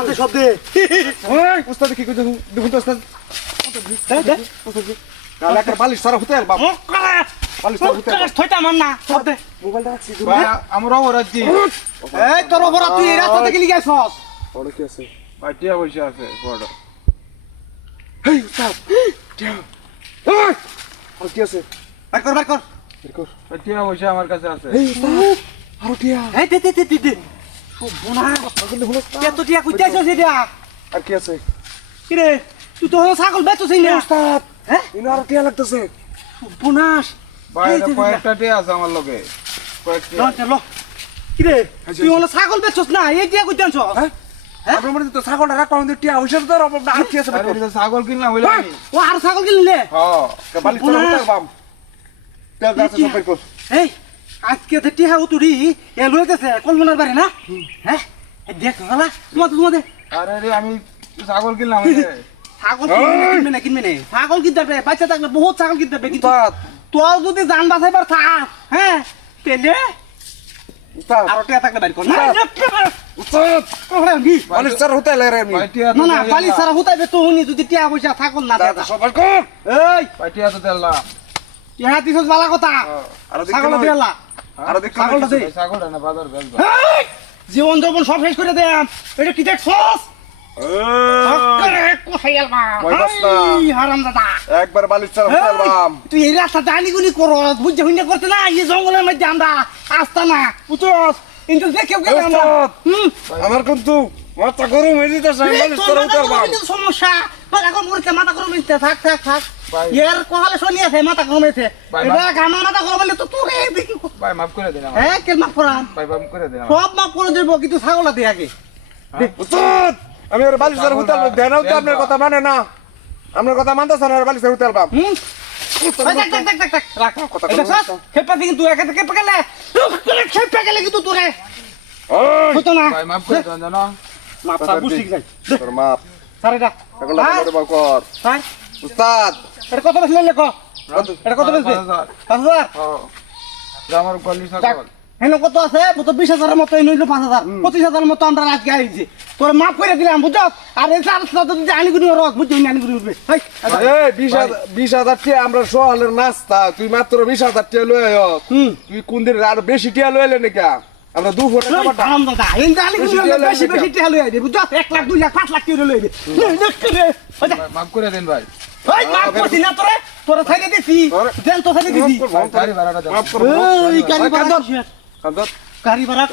আছে শব্দে ওই উস্তাদ কি কইছো দেখুন তো উস্তাদ কাল একটা বালিশ সারা হতে আলবা বালিশ সারা হতে থইতা মান না শব্দে মোবাইলটা রাখছি ভাই আমরা ওরাচ্ছি এই তোর অপরাধ তুই এই রাস্তা থেকে লিয়ে আইছস বড় কি আছে ভাই টিয়া পয়সা আছে বড় হেই উস্তাদ টিয়া ওই আর কি আছে বার কর বের কর ভাই টিয়া পয়সা আমার কাছে আছে হেই উস্তাদ আর টিয়া এই দে বোনা কিন্তু হলো এত টিয়া কইতে আইছস এটা আর কি আছে কি রে তুই তো ছাগল বেচছস না উস্তাদ হ্যাঁ ইনো আর টিয়া লাগতেছে বোনাস ভাই কয়েকটা টিয়া আছে আমার লগে কয়েকটা চলো কি রে তুই হলো ছাগল বেচছস না এই টিয়া কইতে আনছস হ্যাঁ আপনার মনে তো ছাগলটা রাখা আমাদের টিয়া হইছে তো আর কি আছে আরে এটা ছাগল কিনলাম হইলো আমি ও আর ছাগল কিনলে হ্যাঁ বালিশ সারা হতে আলবাম টিয়া গাছে সব বের কর এই আজকে তো টিহা উতুরি এ লইতেছে কলমনার বাড়ি না হ্যাঁ দেখ শালা তোমাদের আরে রে আমি ছাগল কিনলাম ছাগল কিনবে না ছাগল কিনতে হবে বাচ্চা থাকলে বহুত ছাগল কিনতে হবে কিন্তু উস্তাদ তোর যদি জান বাঁচাইবার থাক হ্যাঁ তেলে উস্তাদ আরো টিয়া থাকলে বাইর কর না উস্তাদ বালিশ সারা হতে আলে রে আমি ভাই টিয়া না বালি সারা হুতাইবে তো উনি যদি টিয়া পয়সা থাকল না দাদা সব বের কর এই ভাই টিয়া তো দিলাম টিয়া দিছস বালা কথা আর ছাগল দিলা আর দেখ ছাগলটা দে ছাগলটা না বাজার বেচবা এই, জীবন যৌবন সব শেষ করে দেন এটা কি দেখছস একবার বালিশ ছাড়া হতে আলবাম তুই এই রাস্তা জানি গুনি করো বুঝতে হুইনা করতে না এই জঙ্গলের মধ্যে আমরা আসতা না বুঝছস কিন্তু দেখে গেলাম আমরা আমার কিন্তু মাথা গরম হয়ে যেতেছে বালিশ ছাড়া হতে আলবাম সমস্যা মাথা গরম হইছে মাথা গরম হইছে থাক ভাই। এর কহালে শুনি আছে মাথা গরম হইছে ভাই, এবার আমার মাথা গরম হইলে তো তোরে দেখি ভাই মাফ করে দিন আমার হ্যাঁ কে মাফ করাম ভাই মাফ করে দিন আমার সব মাফ করে দেবো কিন্তু ছাগলা দিয়ে আগে উস্তাদ আমি আর বালিশ ছাড়া হতে আলবাম দেনাও তো আপনার কথা মানে না আপনার কথা মানতেছ না আর বালিশ ছাড়া হতে আলবাম হুম দেখ রাখ কথা এটা বলো, সব খেপা কিন্তু একা খেপা গেলে খেপা গেলে কিন্তু তোরে ওই হতো না ভাই মাফ করে দেন জানো মাপটা বুঝি নাই তোর মাপ স্যার এটা ছাগলটা ধরে বাও কর স্যার উস্তাদ এটা কত বেশি লেখো এটা কত বেশি 5,000 আমার গলি ছাগল হেন কত আছে তো 20,000 এর মতো নইলো 5,000 25,000 এর মতো আমরা আজকে আইছি তোর মাফ করে দিলাম বুঝছ আর এই চার যদি আনি গুনি রস বুঝছি আনি গুনি উঠবে এই 20,000 টিয়া আমরা সোহালের নাস্তা তুই মাত্র 20,000 টিয়া লই আয় তুই কোন দিন আর বেশি টিয়া লই এলে নাকি আমরা 2 ফুট টাকা পাঠা দাম দাদা এই আনি গুনি বেশি বেশি টাকা লই আইবে বুঝছ 1 লাখ 2 লাখ 5 লাখ টাকা লই আইবে ভাই মাফ করে দেন ভাই ওই মাফ করছি না তোরে তোরে ছাইড়ে দিছি দেন তো ছাইড়ে দিছি গাড়ি ভাড়াটা দেন মাফ কর এই গাড়ি ভাড়া কান্দত গাড়ি ভাড়া